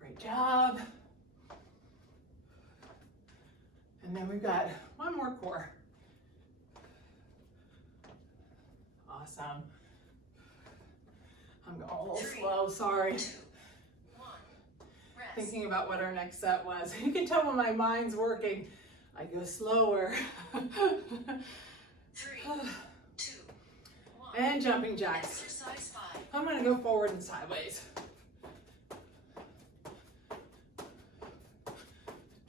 Great job. And then we've got one more core. Awesome. I'm going a little 3, slow, sorry. 2, 1. Rest. Thinking about what our next set was. You can tell when my mind's working, I go slower. 3, 2, 1. And jumping jacks. Exercise 5. I'm gonna go forward and sideways.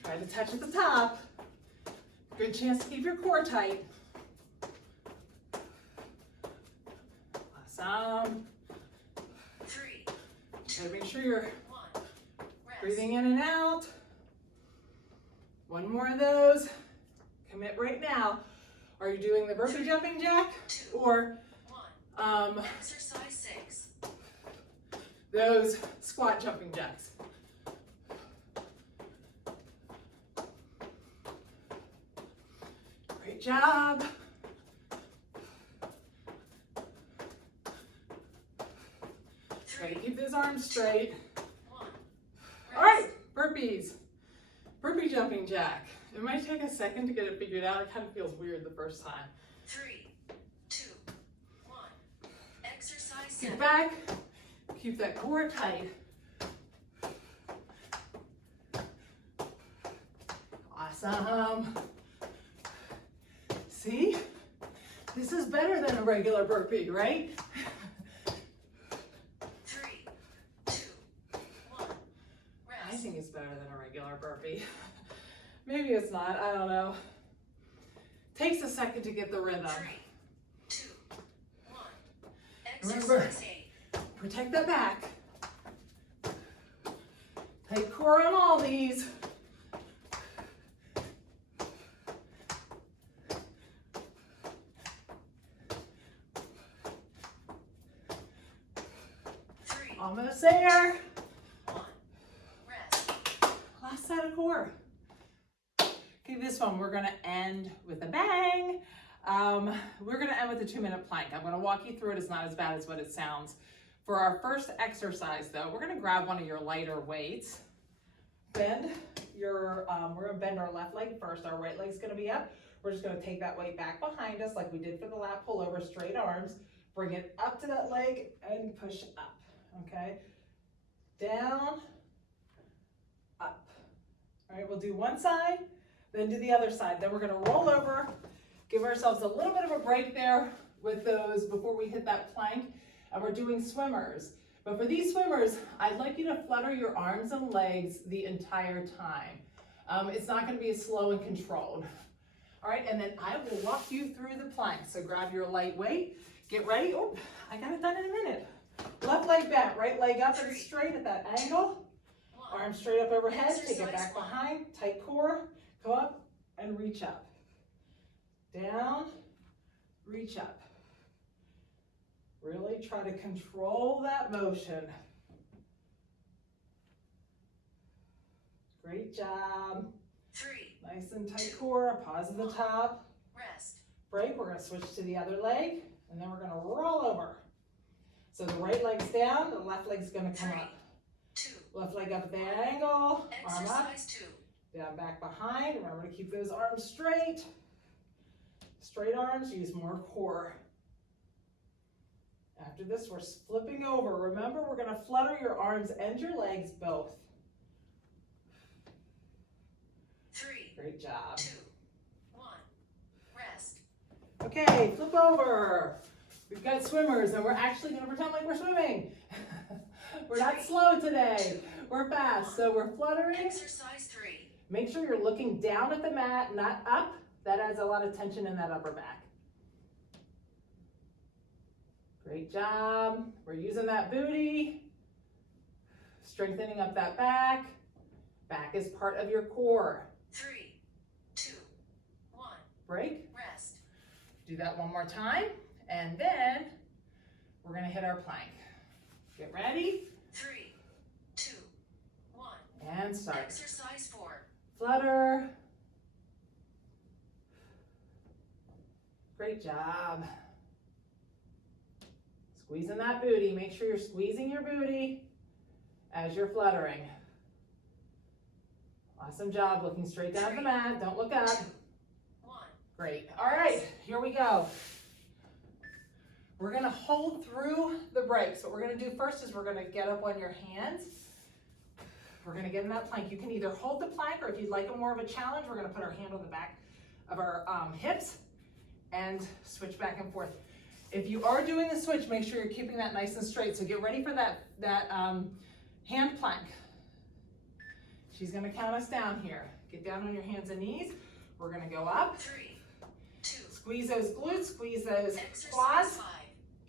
Try to touch at the top. Good chance to keep your core tight. Awesome. 3, Gotta make sure you're 1. Rest. breathing in and out. One more of those. Commit right now. Are you doing the burpee jumping jack 2, or 1. Exercise 6. those squat jumping jacks? Great job. Try to 3, keep those arms straight. 1. All right, burpees. Burpee jumping jack. It might take a second to get it figured out. It kind of feels weird the first time. 3, 2, 1. Exercise Sit 7. back. Keep that core tight. Awesome. See? This is better than a regular burpee, right? 3, 2, 1. I Rest. think it's better than a regular burpee. Maybe it's not, I don't know. Takes a second to get the rhythm. 3, 2, 1. Remember, Exercise 8. protect that back. Tight core on all these. Almost there. 1. Rest. Last set of core. Okay, this one we're gonna end with a bang. We're gonna end with a 2-minute plank. I'm gonna walk you through it. It's not as bad as what it sounds. For our first exercise though, we're gonna grab one of your lighter weights. Bend your, we're gonna bend our left leg first. Our right leg's gonna be up. We're just gonna take that weight back behind us like we did for the lat pullover, straight arms. Bring it up to that leg and push up. Okay, down, up. All right, we'll do one side, then do the other side. Then we're gonna roll over, give ourselves a little bit of a break there with those before we hit that plank, and we're doing swimmers. But for these swimmers, I'd like you to flutter your arms and legs the entire time. It's not gonna be as slow and controlled. All right, and then I will walk you through the plank. So grab your light weight, get ready. Oh, I got it done in a minute. Left leg bent, right leg up and straight at that angle. Arms straight up overhead, take it back behind, tight core, go up and reach up. Down, reach up. Really try to control that motion. Great job. 3. Nice and tight core, pause at the top. Rest. Break, we're gonna switch to the other leg, and then we're gonna roll over. So the right leg's down, the left leg's gonna come 3, up. 2. Left leg up at that angle, arm up, Exercise 2. down back behind. Remember to keep those arms straight. Straight arms, use more core. After this, we're flipping over. Remember, we're gonna flutter your arms and your legs both. 3, Great job. 2, 1. Rest. Okay, flip over. We've got swimmers, and we're actually gonna pretend like we're swimming. We're not slow today. We're fast, so we're fluttering. Exercise 3. Make sure you're looking down at the mat, not up. That adds a lot of tension in that upper back. Great job. We're using that booty, strengthening up that back. Back is part of your core. 3, 2, 1. Break. Rest. Do that one more time, and then we're gonna hit our plank. Get ready. 3, 2, 1. And start. Exercise 4. Flutter. Great job. Squeezing that booty. Make sure you're squeezing your booty as you're fluttering. Awesome job. Looking straight down at the mat. Don't look up. 2, 1. Great. All right, here we go. We're gonna hold through the break. So what we're gonna do first is we're gonna get up on your hands. We're gonna get in that plank. You can either hold the plank, or if you'd like more of a challenge, we're gonna put our hand on the back of our hips and switch back and forth. If you are doing the switch, make sure you're keeping that nice and straight. So get ready for that hand plank. She's gonna count us down here. Get down on your hands and knees. We're gonna go up. 3, 2. Squeeze those glutes, squeeze those Exercise quads. 5.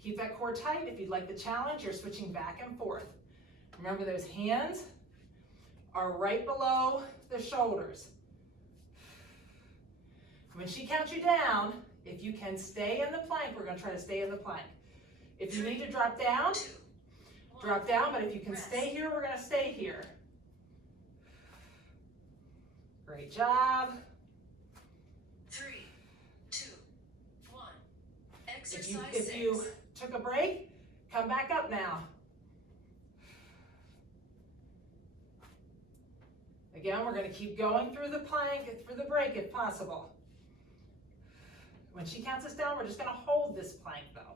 Keep that core tight. If you'd like the challenge, you're switching back and forth. Remember, those hands are right below the shoulders. When she counts you down, if you can stay in the plank, we're gonna try to stay in the plank. If you need to drop down, 2, 1. drop down, but if you can Rest. stay here, we're gonna stay here. Great job. 3, 2, 1. If Exercise you 6. took a break, come back up now. Again, we're gonna keep going through the plank, through the break if possible. When she counts us down, we're just gonna hold this plank though.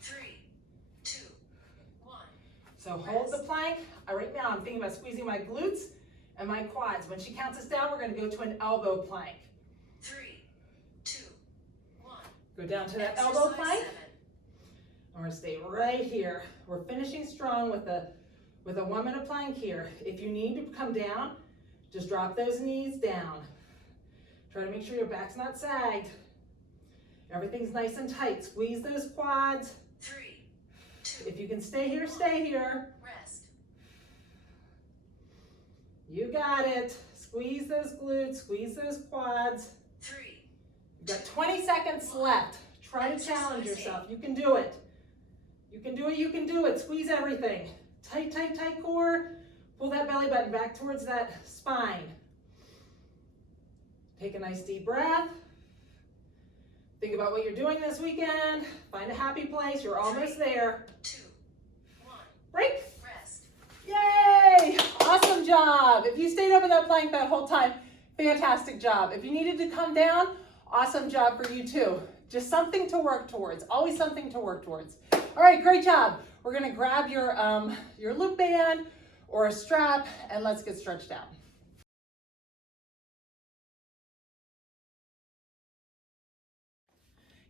3, 2, 1. So hold the plank. Right now I'm thinking about squeezing my glutes and my quads. When she counts us down, we're gonna go to an elbow plank. 3, 2, 1. Go down to that elbow Exercise plank. 7. I'm gonna stay right here. We're finishing strong with a 1 minute plank here. If you need to come down, just drop those knees down. Try to make sure your back's not sagged. Everything's nice and tight. Squeeze those quads. 3, 2, If you can stay here, stay here. rest. You got it. Squeeze those glutes, squeeze those quads. 3, You've got 20 seconds left. Try to challenge yourself. You can do it. You can do it, you can do it. Squeeze everything. Tight, tight, tight core. Pull that belly button back towards that spine. Take a nice deep breath. Think about what you're doing this weekend. Find a happy place. You're almost there. 2, 1, Break. rest. Yay! Awesome job. If you stayed up in that plank that whole time, fantastic job. If you needed to come down, awesome job for you too. Just something to work towards. Always something to work towards. All right, great job. We're gonna grab your loop band or a strap and let's get stretched out.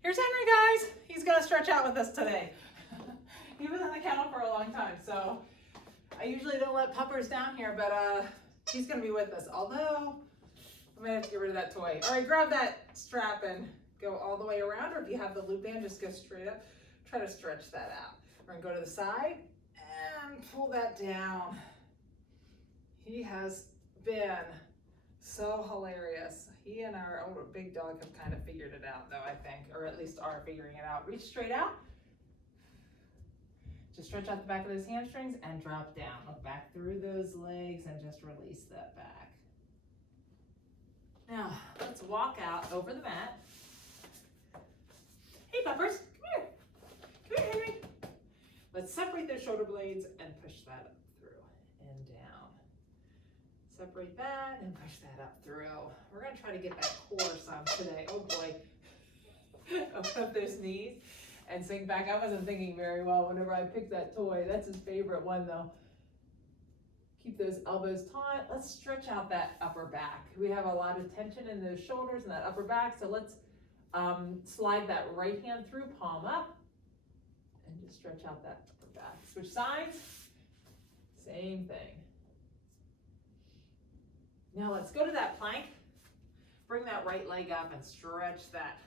Here's Henry, guys. He's gonna stretch out with us today. He was on the kennel for a long time, so I usually don't let puppers down here, but he's gonna be with us. Although, I might have to get rid of that toy. All right, grab that strap and go all the way around, or if you have the loop band, just go straight up. Try to stretch that out. We're gonna go to the side and pull that down. He has been so hilarious. He and our older big dog have kind of figured it out though, I think, or at least are figuring it out. Reach straight out. Just stretch out the back of those hamstrings and drop down. Look back through those legs and just release that back. Now, let's walk out over the mat. Hey, puppers, come here. Come here, Henry. Let's separate those shoulder blades and push that up through and down. Separate that and push that up through. We're gonna try to get that core some today. Oh boy. Open up those knees and sink back. I wasn't thinking very well whenever I picked that toy. That's his favorite one though. Keep those elbows taut. Let's stretch out that upper back. We have a lot of tension in those shoulders and that upper back, so let's slide that right hand through, palm up, and just stretch out that upper back. Switch sides, same thing. Now let's go to that plank. Bring that right leg up and stretch that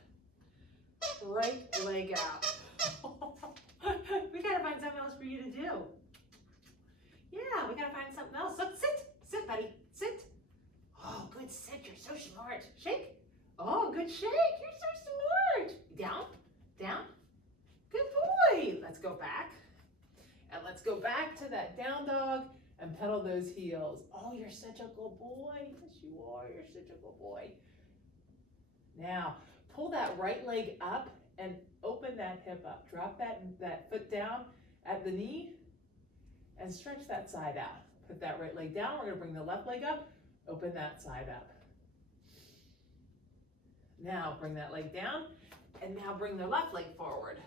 right leg out. We gotta find something else for you to do. Yeah, we gotta find something else. Look, sit, buddy, sit. Oh, good sit, you're so smart. Shake. Oh, good shake, you're so smart. Down, down. Good boy. Let's go back. And let's go back to that down dog and pedal those heels. Oh, you're such a good boy. Yes, you are. You're such a good boy. Now, pull that right leg up and open that hip up. Drop that foot down at the knee and stretch that side out. Put that right leg down. We're going to bring the left leg up. Open that side up. Now, bring that leg down. And now bring the left leg forward.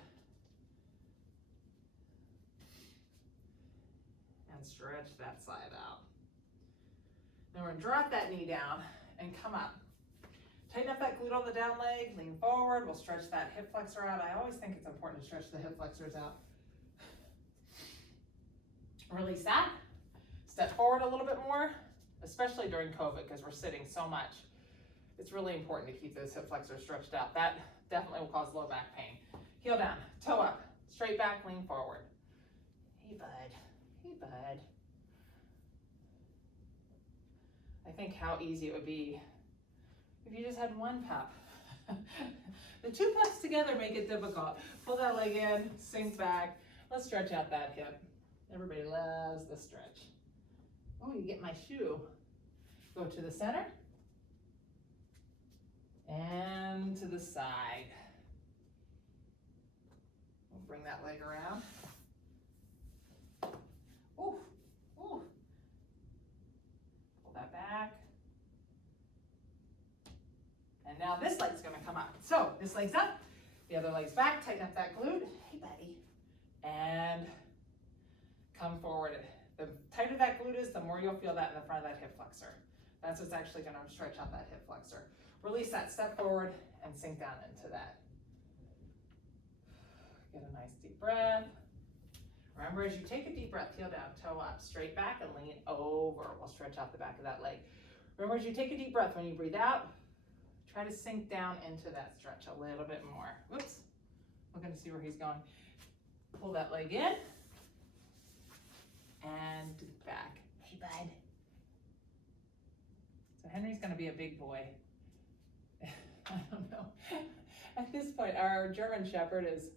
And stretch that side out. Now we're going to drop that knee down and come up. Tighten up that glute on the down leg, lean forward. We'll stretch that hip flexor out. I always think it's important to stretch the hip flexors out. Release that. Step forward a little bit more, especially during COVID because we're sitting so much. It's really important to keep those hip flexors stretched out. That definitely will cause low back pain. Heel down, toe up, straight back, lean forward. Hey, bud. Hey, bud. I think how easy it would be if you just had one pup. The two pups together make it difficult. Pull that leg in, sink back. Let's stretch out that hip. Everybody loves the stretch. Oh, you get my shoe. Go to the center. And to the side. We'll bring that leg around. Ooh, ooh. Pull that back. And now this leg's gonna come up. So this leg's up, the other leg's back, tighten up that glute. Hey, buddy. And come forward. The tighter that glute is, the more you'll feel that in the front of that hip flexor. That's what's actually gonna stretch out that hip flexor. Release that, step forward and sink down into that. Get a nice deep breath. Remember, as you take a deep breath, heel down, toe up, straight back, and lean over. We'll stretch out the back of that leg. Remember, as you take a deep breath, when you breathe out, try to sink down into that stretch a little bit more. Whoops. We're going to see where he's going. Pull that leg in. And back. Hey, bud. So Henry's going to be a big boy. I don't know. At this point, our German Shepherd is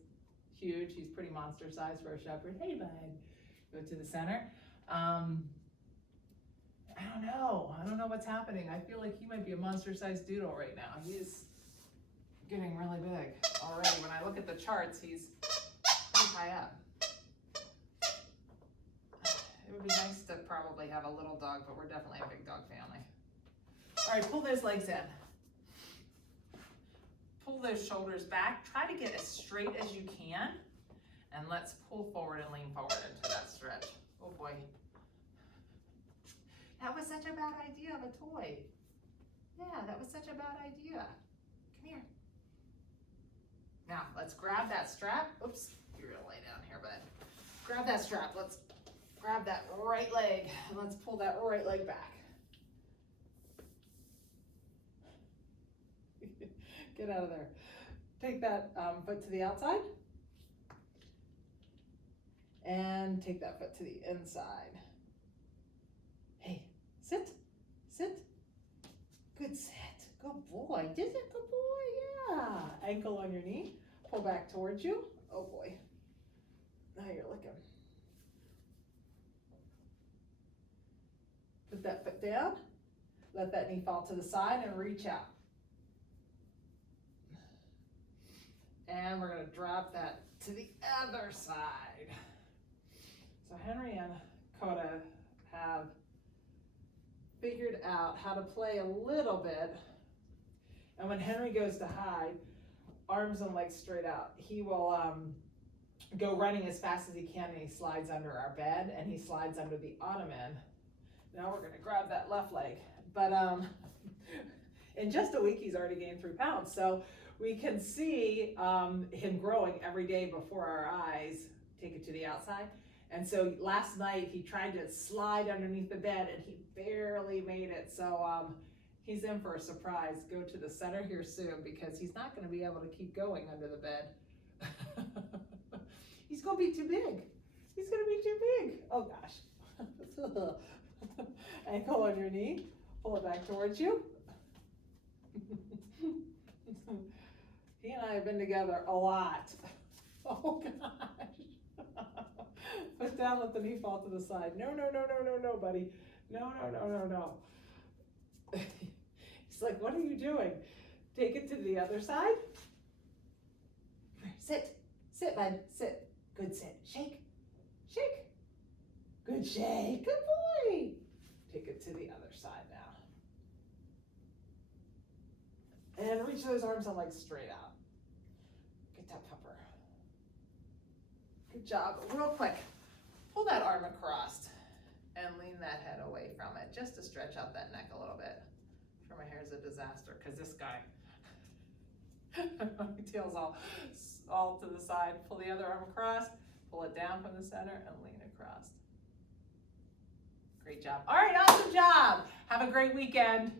huge. He's pretty monster sized for a Shepherd. Hey, bud. Go to the center. I don't know. I don't know what's happening. I feel like he might be a monster sized doodle right now. He's getting really big already. When I look at the charts, he's pretty high up. It would be nice to probably have a little dog, but we're definitely a big dog family. All right, pull those legs in. Pull those shoulders back. Try to get as straight as you can. And let's pull forward and lean forward into that stretch. Oh boy. That was such a bad idea of a toy. Yeah, that was such a bad idea. Come here. Now, let's grab that strap. Oops, you're gonna lay down here, bud. Grab that strap. Let's grab that right leg and let's pull that right leg back. Get out of there. Take that foot to the outside. And take that foot to the inside. Hey, sit, sit. Good sit, good boy. Did it, good boy, yeah. Ankle on your knee, pull back towards you. Oh boy, now you're looking. Put that foot down, let that knee fall to the side and reach out. And we're gonna drop that to the other side. So Henry and Coda have figured out how to play a little bit. And when Henry goes to hide, arms and legs straight out, he will go running as fast as he can, and he slides under our bed and he slides under the ottoman. Now we're gonna grab that left leg. But in just a week, he's already gained 3 pounds. So we can see him growing every day before our eyes. Take it to the outside. And so last night he tried to slide underneath the bed and he barely made it. So he's in for a surprise. Go to the center here soon because he's not going to be able to keep going under the bed. He's going to be too big. He's going to be too big. Oh gosh. Ankle on your knee. Pull it back towards you. He and I have been together a lot. Oh gosh. Put down, let the knee fall to the side. No, no, no, no, no, no, buddy. No, no, no, no, no. He's like, what are you doing? Take it to the other side. Sit. Sit, bud. Sit. Good sit. Shake. Shake. Good shake. Good boy. Take it to the other side now. And reach those arms and legs straight out. Get that pupper. Good job. Real quick, pull that arm across and lean that head away from it, just to stretch out that neck a little bit. Sure, my hair is a disaster because this guy, my tail's all to the side. Pull the other arm across, pull it down from the center and lean across. Great job. All right, awesome job. Have a great weekend.